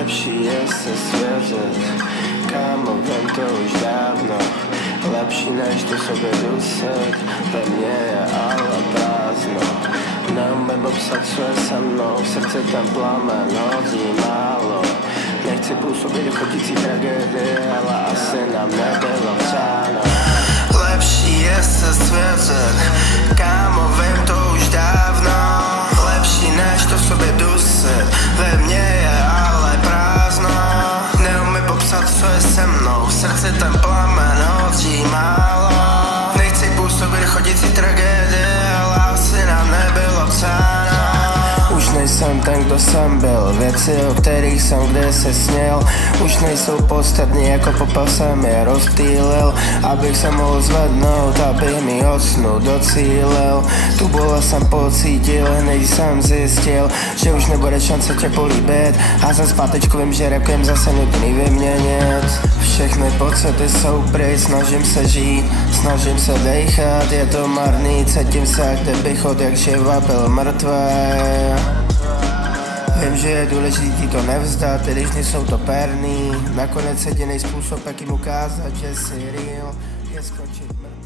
Lepší je se svěřit, kámo, vím to už dávno. Lepší než to sobě dusit, ve mně je ale prázdno. Neumím popsat, co je se mnou, v srdci ten plamen hodí málo. Nechci působit chodící tragédie, ale asi nám nebylo přáno. Lepší je se svěřit, kámo, vím to už dávno. Lepší než to sobě dusit, ve mně je ale prázdno. Neumím popsat, co je se mnou, v srdci ten plamen hodí málo. Nechci působit chodící tragédie, ale asi nám nebylo psáno. Už nejsem ten, kdo jsem byl, věci, o kterých jsem kdysi sněl, už nejsou podstatný, jako popel jsem je rozptýlil, abych se mohl zvednout, abych mi osnu docílil. Tu bolest jsem pocítil, než jsem zjistil, že už nebude šance tě políbit, a za zpátečkovým žerekem zase nutný vyměnit. Všechny pocity jsou pryč, snažím se žít, snažím se dechat, je to marný, cítím se, jak kdybych od jak živa byl mrtvý. Vím, že je důležitý to nevzdat, i když nejsou to perný. Nakonec jediný způsob, jak jim ukázat, že jsi real, je skočit mrtvý.